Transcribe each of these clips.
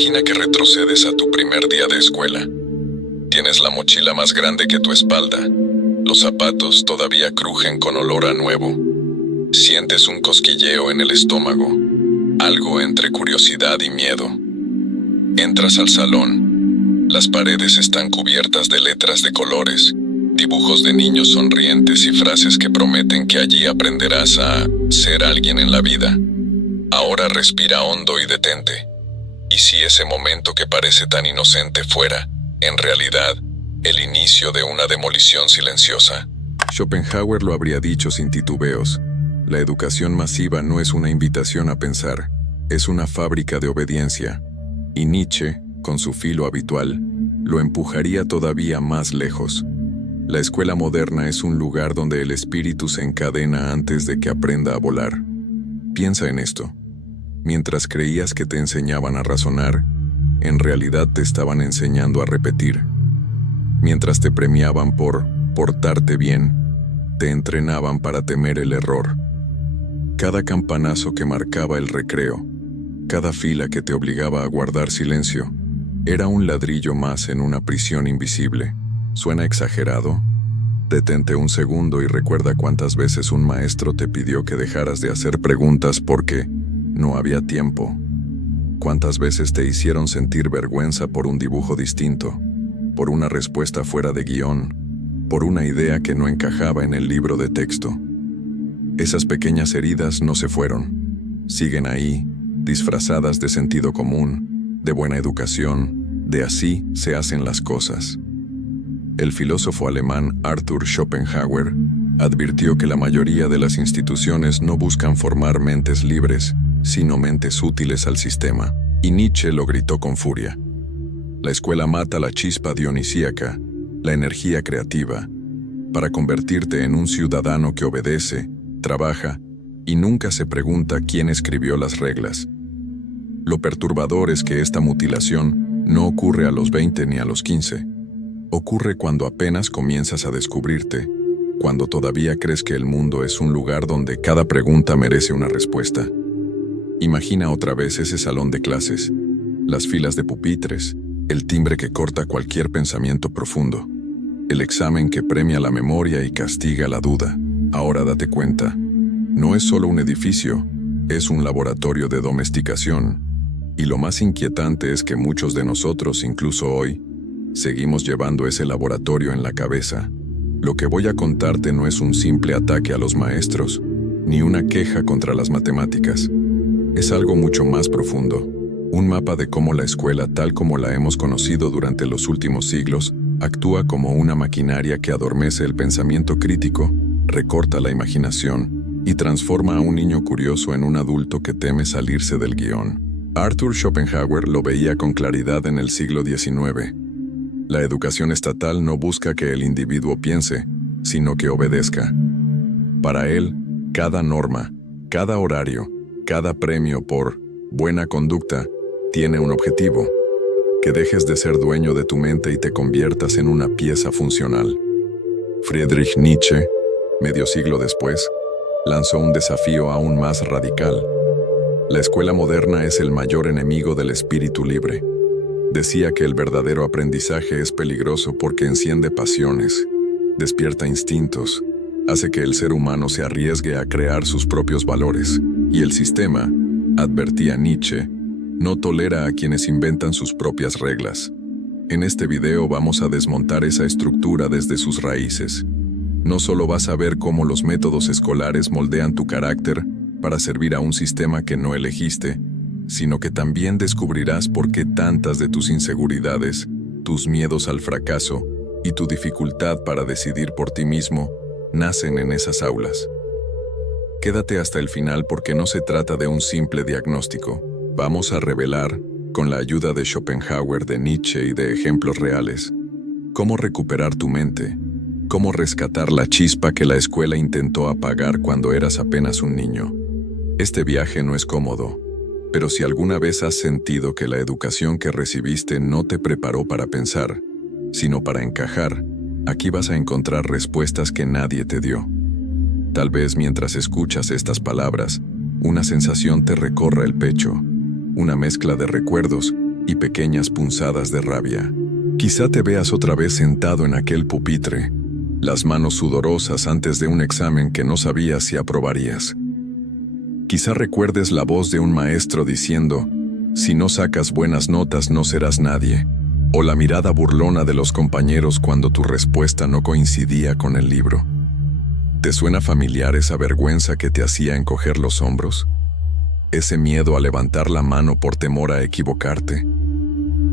Imagina que retrocedes a tu primer día de escuela. Tienes la mochila más grande que tu espalda. Los zapatos todavía crujen con olor a nuevo. Sientes un cosquilleo en el estómago, algo entre curiosidad y miedo. Entras al salón. Las paredes están cubiertas de letras de colores, dibujos de niños sonrientes y frases que prometen que allí aprenderás a ser alguien en la vida. Ahora respira hondo y detente. ¿Y si ese momento que parece tan inocente fuera, en realidad, el inicio de una demolición silenciosa? Schopenhauer lo habría dicho sin titubeos. La educación masiva no es una invitación a pensar, es una fábrica de obediencia. Y Nietzsche, con su filo habitual, lo empujaría todavía más lejos. La escuela moderna es un lugar donde el espíritu se encadena antes de que aprenda a volar. Piensa en esto. Mientras creías que te enseñaban a razonar, en realidad te estaban enseñando a repetir. Mientras te premiaban por portarte bien, te entrenaban para temer el error. Cada campanazo que marcaba el recreo, cada fila que te obligaba a guardar silencio, era un ladrillo más en una prisión invisible. ¿Suena exagerado? Detente un segundo y recuerda cuántas veces un maestro te pidió que dejaras de hacer preguntas porque no había tiempo. ¿Cuántas veces te hicieron sentir vergüenza por un dibujo distinto, por una respuesta fuera de guión, por una idea que no encajaba en el libro de texto? Esas pequeñas heridas no se fueron. Siguen ahí, disfrazadas de sentido común, de buena educación, de así se hacen las cosas. El filósofo alemán Arthur Schopenhauer advirtió que la mayoría de las instituciones no buscan formar mentes libres, sino mentes útiles al sistema. Y Nietzsche lo gritó con furia. La escuela mata la chispa dionisíaca, la energía creativa, para convertirte en un ciudadano que obedece, trabaja y nunca se pregunta quién escribió las reglas. Lo perturbador es que esta mutilación no ocurre a los 20 ni a los 15. Ocurre cuando apenas comienzas a descubrirte, cuando todavía crees que el mundo es un lugar donde cada pregunta merece una respuesta. Imagina otra vez ese salón de clases, las filas de pupitres, el timbre que corta cualquier pensamiento profundo, el examen que premia la memoria y castiga la duda. Ahora date cuenta, no es solo un edificio, es un laboratorio de domesticación. Y lo más inquietante es que muchos de nosotros, incluso hoy, seguimos llevando ese laboratorio en la cabeza. Lo que voy a contarte no es un simple ataque a los maestros, ni una queja contra las matemáticas. Es algo mucho más profundo, un mapa de cómo la escuela, tal como la hemos conocido durante los últimos siglos, actúa como una maquinaria que adormece el pensamiento crítico, recorta la imaginación y transforma a un niño curioso en un adulto que teme salirse del guión. Arthur Schopenhauer lo veía con claridad en el siglo XIX. La educación estatal no busca que el individuo piense, sino que obedezca. Para él, cada norma, cada horario, cada premio por buena conducta tiene un objetivo: que dejes de ser dueño de tu mente y te conviertas en una pieza funcional. Friedrich Nietzsche, medio siglo después, lanzó un desafío aún más radical. La escuela moderna es el mayor enemigo del espíritu libre. Decía que el verdadero aprendizaje es peligroso porque enciende pasiones, despierta instintos, hace que el ser humano se arriesgue a crear sus propios valores. Y el sistema, advertía Nietzsche, no tolera a quienes inventan sus propias reglas. En este video vamos a desmontar esa estructura desde sus raíces. No solo vas a ver cómo los métodos escolares moldean tu carácter para servir a un sistema que no elegiste, sino que también descubrirás por qué tantas de tus inseguridades, tus miedos al fracaso y tu dificultad para decidir por ti mismo nacen en esas aulas. Quédate hasta el final porque no se trata de un simple diagnóstico. Vamos a revelar, con la ayuda de Schopenhauer, de Nietzsche y de ejemplos reales, cómo recuperar tu mente, cómo rescatar la chispa que la escuela intentó apagar cuando eras apenas un niño. Este viaje no es cómodo, pero si alguna vez has sentido que la educación que recibiste no te preparó para pensar, sino para encajar, aquí vas a encontrar respuestas que nadie te dio. Tal vez mientras escuchas estas palabras, una sensación te recorra el pecho, una mezcla de recuerdos y pequeñas punzadas de rabia. Quizá te veas otra vez sentado en aquel pupitre, las manos sudorosas antes de un examen que no sabías si aprobarías. Quizá recuerdes la voz de un maestro diciendo, si no sacas buenas notas no serás nadie, o la mirada burlona de los compañeros cuando tu respuesta no coincidía con el libro. ¿Te suena familiar esa vergüenza que te hacía encoger los hombros? ¿Ese miedo a levantar la mano por temor a equivocarte?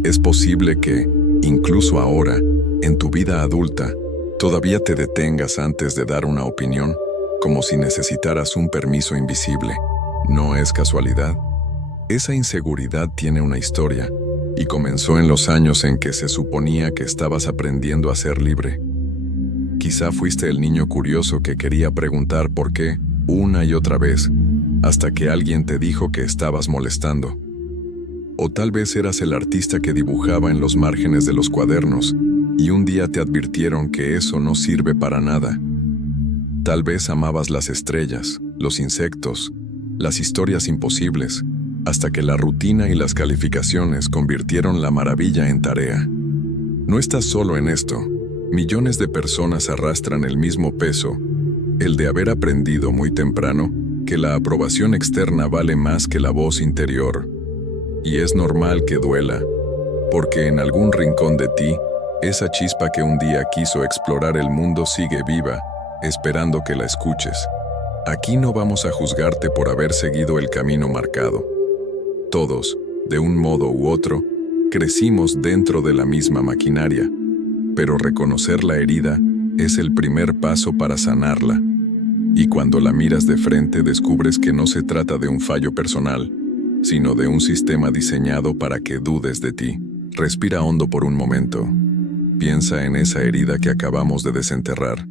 Es posible que, incluso ahora, en tu vida adulta, todavía te detengas antes de dar una opinión, como si necesitaras un permiso invisible. ¿No es casualidad? Esa inseguridad tiene una historia, y comenzó en los años en que se suponía que estabas aprendiendo a ser libre. Quizá fuiste el niño curioso que quería preguntar por qué, una y otra vez, hasta que alguien te dijo que estabas molestando. O tal vez eras el artista que dibujaba en los márgenes de los cuadernos, y un día te advirtieron que eso no sirve para nada. Tal vez amabas las estrellas, los insectos, las historias imposibles, hasta que la rutina y las calificaciones convirtieron la maravilla en tarea. No estás solo en esto. Millones de personas arrastran el mismo peso, el de haber aprendido muy temprano que la aprobación externa vale más que la voz interior. Y es normal que duela, porque en algún rincón de ti, esa chispa que un día quiso explorar el mundo sigue viva, esperando que la escuches. Aquí no vamos a juzgarte por haber seguido el camino marcado. Todos, de un modo u otro, crecimos dentro de la misma maquinaria, pero reconocer la herida es el primer paso para sanarla. Y cuando la miras de frente descubres que no se trata de un fallo personal, sino de un sistema diseñado para que dudes de ti. Respira hondo por un momento. Piensa en esa herida que acabamos de desenterrar.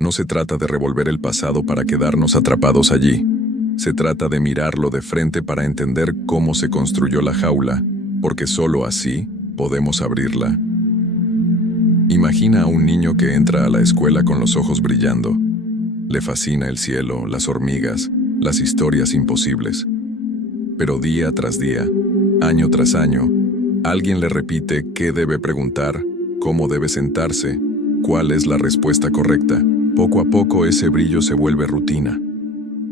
No se trata de revolver el pasado para quedarnos atrapados allí. Se trata de mirarlo de frente para entender cómo se construyó la jaula, porque solo así podemos abrirla. Imagina a un niño que entra a la escuela con los ojos brillando. Le fascina el cielo, las hormigas, las historias imposibles. Pero día tras día, año tras año, alguien le repite qué debe preguntar, cómo debe sentarse, cuál es la respuesta correcta. Poco a poco ese brillo se vuelve rutina.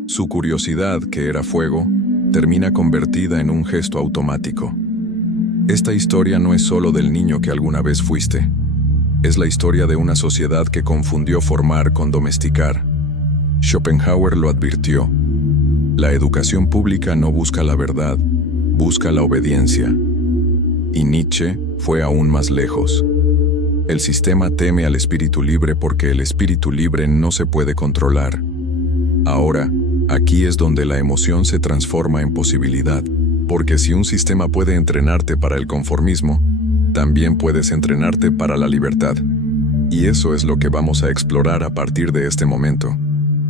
Su curiosidad, que era fuego, termina convertida en un gesto automático. Esta historia no es solo del niño que alguna vez fuiste. Es la historia de una sociedad que confundió formar con domesticar. Schopenhauer lo advirtió. La educación pública no busca la verdad, busca la obediencia. Y Nietzsche fue aún más lejos. El sistema teme al espíritu libre porque el espíritu libre no se puede controlar. Ahora, aquí es donde la emoción se transforma en posibilidad, porque si un sistema puede entrenarte para el conformismo, también puedes entrenarte para la libertad. Y eso es lo que vamos a explorar a partir de este momento.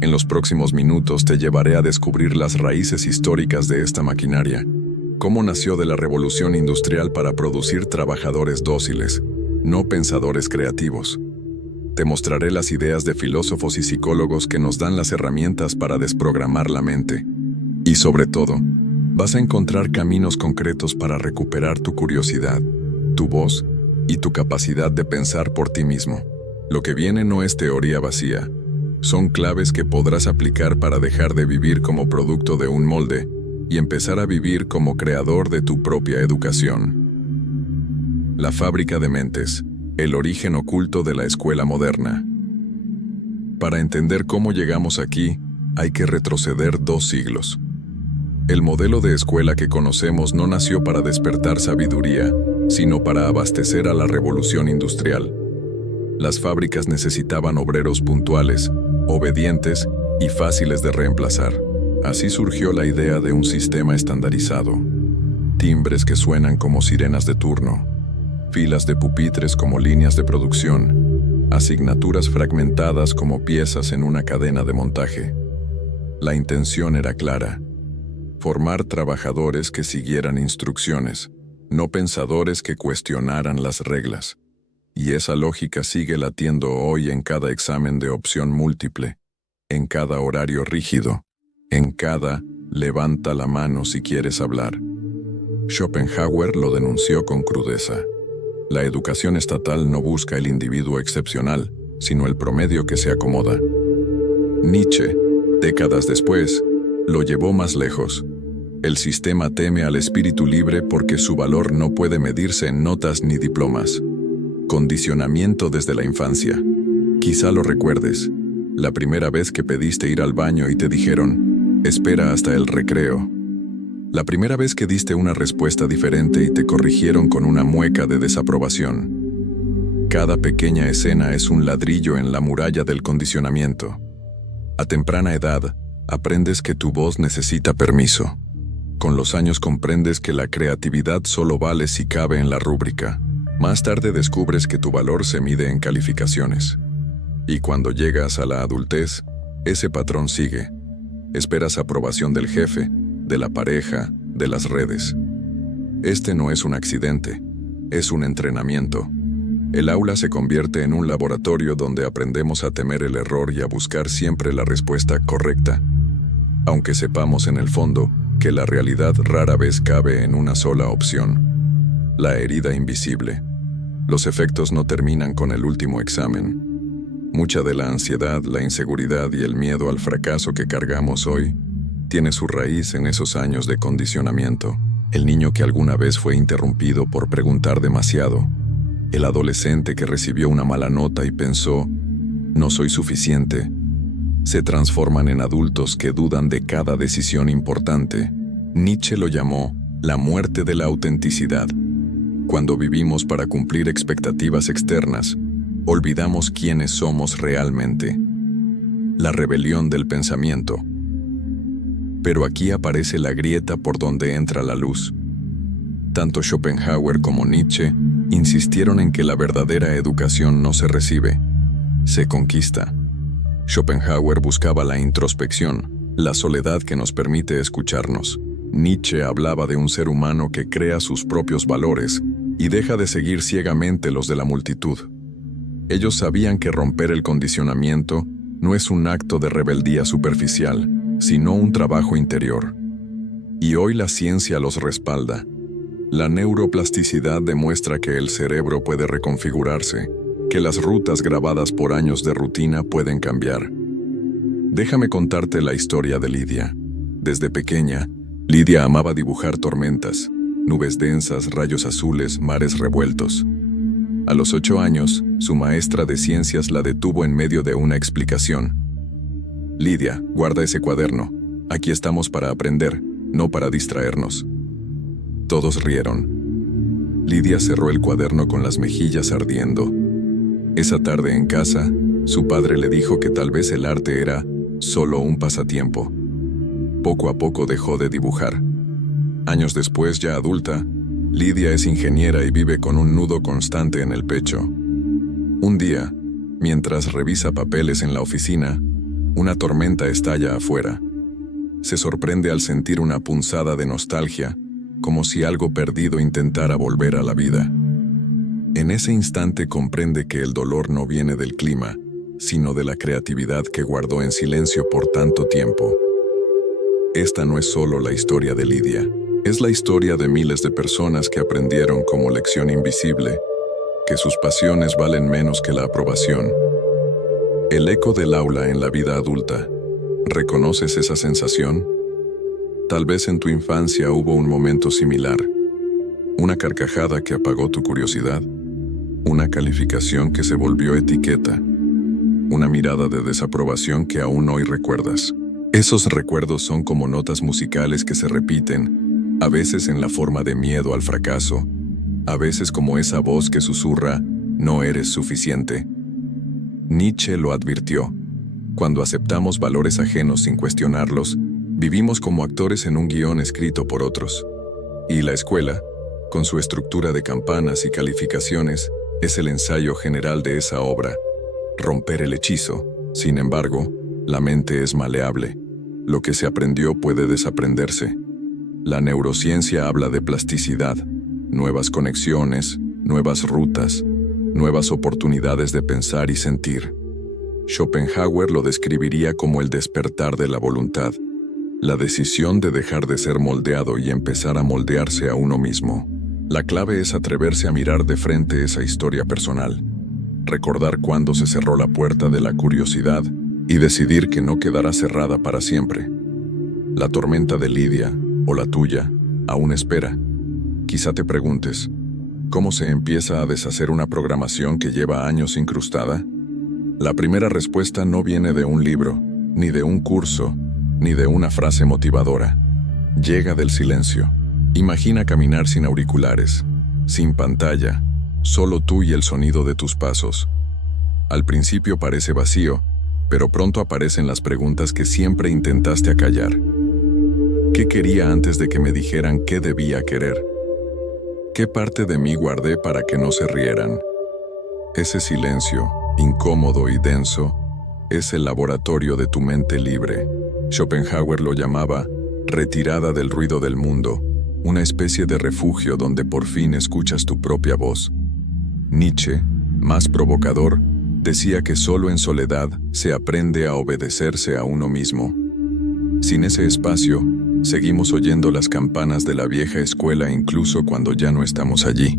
En los próximos minutos te llevaré a descubrir las raíces históricas de esta maquinaria, cómo nació de la revolución industrial para producir trabajadores dóciles, no pensadores creativos. Te mostraré las ideas de filósofos y psicólogos que nos dan las herramientas para desprogramar la mente. Y sobre todo, vas a encontrar caminos concretos para recuperar tu curiosidad, tu voz y tu capacidad de pensar por ti mismo. Lo que viene no es teoría vacía. Son claves que podrás aplicar para dejar de vivir como producto de un molde y empezar a vivir como creador de tu propia educación. La fábrica de mentes, el origen oculto de la escuela moderna. Para entender cómo llegamos aquí, hay que retroceder 2 siglos. El modelo de escuela que conocemos no nació para despertar sabiduría, sino para abastecer a la revolución industrial. Las fábricas necesitaban obreros puntuales, obedientes y fáciles de reemplazar. Así surgió la idea de un sistema estandarizado. Timbres que suenan como sirenas de turno, filas de pupitres como líneas de producción, asignaturas fragmentadas como piezas en una cadena de montaje. La intención era clara: formar trabajadores que siguieran instrucciones, no pensadores que cuestionaran las reglas. Y esa lógica sigue latiendo hoy en cada examen de opción múltiple, en cada horario rígido, en cada levanta la mano si quieres hablar. Schopenhauer lo denunció con crudeza. La educación estatal no busca el individuo excepcional, sino el promedio que se acomoda. Nietzsche, décadas después, lo llevó más lejos. El sistema teme al espíritu libre porque su valor no puede medirse en notas ni diplomas. Condicionamiento desde la infancia. Quizá lo recuerdes. La primera vez que pediste ir al baño y te dijeron, espera hasta el recreo. La primera vez que diste una respuesta diferente y te corrigieron con una mueca de desaprobación. Cada pequeña escena es un ladrillo en la muralla del condicionamiento. A temprana edad, aprendes que tu voz necesita permiso. Con los años comprendes que la creatividad solo vale si cabe en la rúbrica. Más tarde descubres que tu valor se mide en calificaciones. Y cuando llegas a la adultez, ese patrón sigue. Esperas aprobación del jefe, de la pareja, de las redes. Este no es un accidente, es un entrenamiento. El aula se convierte en un laboratorio donde aprendemos a temer el error y a buscar siempre la respuesta correcta, aunque sepamos en el fondo que la realidad rara vez cabe en una sola opción. La herida invisible. Los efectos no terminan con el último examen. Mucha de la ansiedad, la inseguridad y el miedo al fracaso que cargamos hoy tiene su raíz en esos años de condicionamiento. El niño que alguna vez fue interrumpido por preguntar demasiado. El adolescente que recibió una mala nota y pensó, no soy suficiente. Se transforman en adultos que dudan de cada decisión importante. Nietzsche lo llamó la muerte de la autenticidad. Cuando vivimos para cumplir expectativas externas, olvidamos quiénes somos realmente. La rebelión del pensamiento. Pero aquí aparece la grieta por donde entra la luz. Tanto Schopenhauer como Nietzsche insistieron en que la verdadera educación no se recibe, se conquista. Schopenhauer buscaba la introspección, la soledad que nos permite escucharnos. Nietzsche hablaba de un ser humano que crea sus propios valores y deja de seguir ciegamente los de la multitud. Ellos sabían que romper el condicionamiento no es un acto de rebeldía superficial, sino un trabajo interior. Y hoy la ciencia los respalda. La neuroplasticidad demuestra que el cerebro puede reconfigurarse, que las rutas grabadas por años de rutina pueden cambiar. Déjame contarte la historia de Lidia. Desde pequeña, Lidia amaba dibujar tormentas, nubes densas, rayos azules, mares revueltos. A los 8 años, su maestra de ciencias la detuvo en medio de una explicación. Lidia, guarda ese cuaderno. Aquí estamos para aprender, no para distraernos. Todos rieron. Lidia cerró el cuaderno con las mejillas ardiendo. Esa tarde en casa, su padre le dijo que tal vez el arte era solo un pasatiempo. Poco a poco dejó de dibujar. Años después, ya adulta, Lidia es ingeniera y vive con un nudo constante en el pecho. Un día, mientras revisa papeles en la oficina, una tormenta estalla afuera. Se sorprende al sentir una punzada de nostalgia, como si algo perdido intentara volver a la vida. En ese instante comprende que el dolor no viene del clima, sino de la creatividad que guardó en silencio por tanto tiempo. Esta no es solo la historia de Lidia, es la historia de miles de personas que aprendieron como lección invisible que sus pasiones valen menos que la aprobación. El eco del aula en la vida adulta. ¿Reconoces esa sensación? Tal vez en tu infancia hubo un momento similar. Una carcajada que apagó tu curiosidad. Una calificación que se volvió etiqueta. Una mirada de desaprobación que aún hoy recuerdas. Esos recuerdos son como notas musicales que se repiten, a veces en la forma de miedo al fracaso, a veces como esa voz que susurra, no eres suficiente. Nietzsche lo advirtió. Cuando aceptamos valores ajenos sin cuestionarlos, vivimos como actores en un guión escrito por otros. Y la escuela, con su estructura de campanas y calificaciones, es el ensayo general de esa obra. Romper el hechizo. Sin embargo, la mente es maleable. Lo que se aprendió puede desaprenderse. La neurociencia habla de plasticidad, nuevas conexiones, nuevas rutas, nuevas oportunidades de pensar y sentir. Schopenhauer lo describiría como el despertar de la voluntad, la decisión de dejar de ser moldeado y empezar a moldearse a uno mismo. La clave es atreverse a mirar de frente esa historia personal, recordar cuándo se cerró la puerta de la curiosidad y decidir que no quedará cerrada para siempre. La tormenta de Lidia, o la tuya, aún espera. Quizá te preguntes, ¿cómo se empieza a deshacer una programación que lleva años incrustada? La primera respuesta no viene de un libro, ni de un curso, ni de una frase motivadora. Llega del silencio. Imagina caminar sin auriculares, sin pantalla, solo tú y el sonido de tus pasos. Al principio parece vacío, pero pronto aparecen las preguntas que siempre intentaste acallar. ¿Qué quería antes de que me dijeran qué debía querer? ¿Qué parte de mí guardé para que no se rieran? Ese silencio, incómodo y denso, es el laboratorio de tu mente libre. Schopenhauer lo llamaba retirada del ruido del mundo, una especie de refugio donde por fin escuchas tu propia voz. Nietzsche, más provocador, decía que solo en soledad se aprende a obedecerse a uno mismo. Sin ese espacio, seguimos oyendo las campanas de la vieja escuela incluso cuando ya no estamos allí.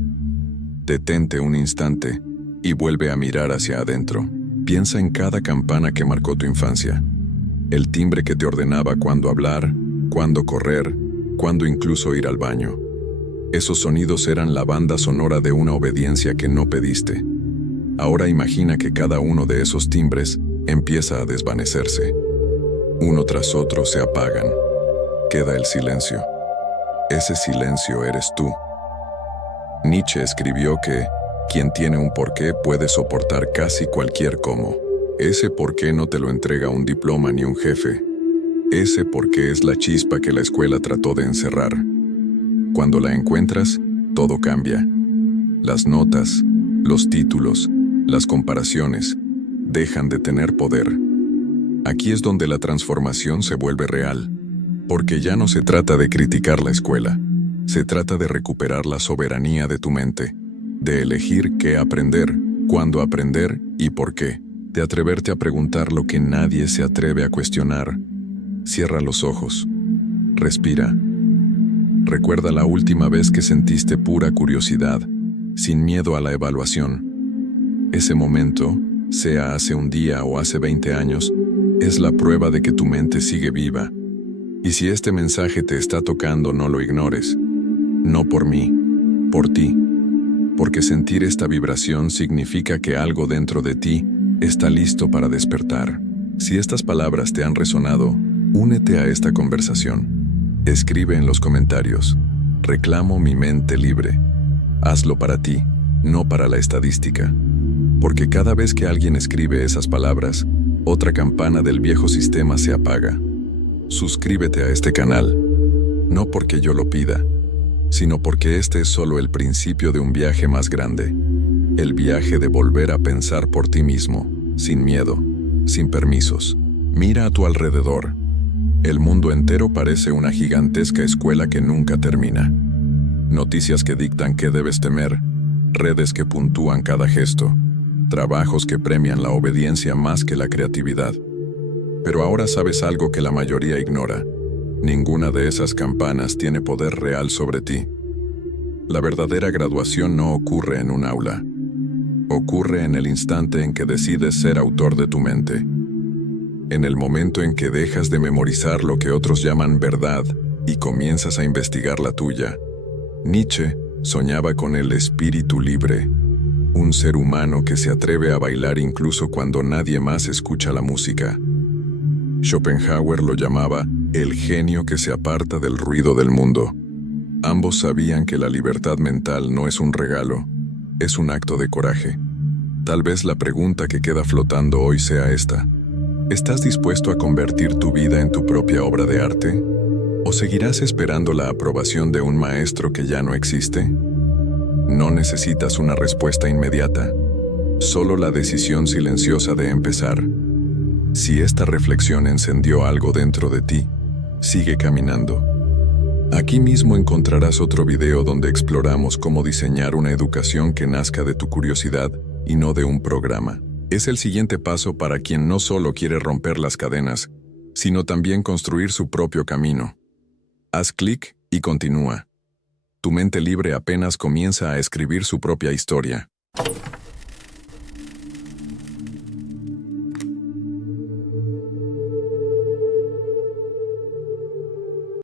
Detente un instante y vuelve a mirar hacia adentro. Piensa en cada campana que marcó tu infancia. El timbre que te ordenaba cuándo hablar, cuándo correr, cuándo incluso ir al baño. Esos sonidos eran la banda sonora de una obediencia que no pediste. Ahora imagina que cada uno de esos timbres empieza a desvanecerse. Uno tras otro se apagan. Queda el silencio. Ese silencio eres tú. Nietzsche escribió que quien tiene un porqué puede soportar casi cualquier cómo. Ese porqué no te lo entrega un diploma ni un jefe. Ese porqué es la chispa que la escuela trató de encerrar. Cuando la encuentras, todo cambia. Las notas, los títulos, las comparaciones, dejan de tener poder. Aquí es donde la transformación se vuelve real, porque ya no se trata de criticar la escuela, se trata de recuperar la soberanía de tu mente, de elegir qué aprender, cuándo aprender y por qué, de atreverte a preguntar lo que nadie se atreve a cuestionar. Cierra los ojos, respira. Recuerda la última vez que sentiste pura curiosidad, sin miedo a la evaluación. Ese momento, sea hace un día o hace 20 años, es la prueba de que tu mente sigue viva. Y si este mensaje te está tocando, no lo ignores. No por mí, por ti. Porque sentir esta vibración significa que algo dentro de ti está listo para despertar. Si estas palabras te han resonado, únete a esta conversación. Escribe en los comentarios: reclamo mi mente libre. Hazlo para ti, no para la estadística. Porque cada vez que alguien escribe esas palabras, otra campana del viejo sistema se apaga. Suscríbete a este canal, no porque yo lo pida, sino porque este es solo el principio de un viaje más grande. El viaje de volver a pensar por ti mismo, sin miedo, sin permisos. Mira a tu alrededor. El mundo entero parece una gigantesca escuela que nunca termina. Noticias que dictan qué debes temer, redes que puntúan cada gesto, trabajos que premian la obediencia más que la creatividad. Pero ahora sabes algo que la mayoría ignora. Ninguna de esas campanas tiene poder real sobre ti. La verdadera graduación no ocurre en un aula. Ocurre en el instante en que decides ser autor de tu mente. En el momento en que dejas de memorizar lo que otros llaman verdad y comienzas a investigar la tuya. Nietzsche soñaba con el espíritu libre, un ser humano que se atreve a bailar incluso cuando nadie más escucha la música. Schopenhauer lo llamaba el genio que se aparta del ruido del mundo. Ambos sabían que la libertad mental no es un regalo, es un acto de coraje. Tal vez la pregunta que queda flotando hoy sea esta: ¿estás dispuesto a convertir tu vida en tu propia obra de arte? ¿O seguirás esperando la aprobación de un maestro que ya no existe? No necesitas una respuesta inmediata, solo la decisión silenciosa de empezar. Si esta reflexión encendió algo dentro de ti, sigue caminando. Aquí mismo encontrarás otro video donde exploramos cómo diseñar una educación que nazca de tu curiosidad y no de un programa. Es el siguiente paso para quien no solo quiere romper las cadenas, sino también construir su propio camino. Haz clic y continúa. Tu mente libre apenas comienza a escribir su propia historia.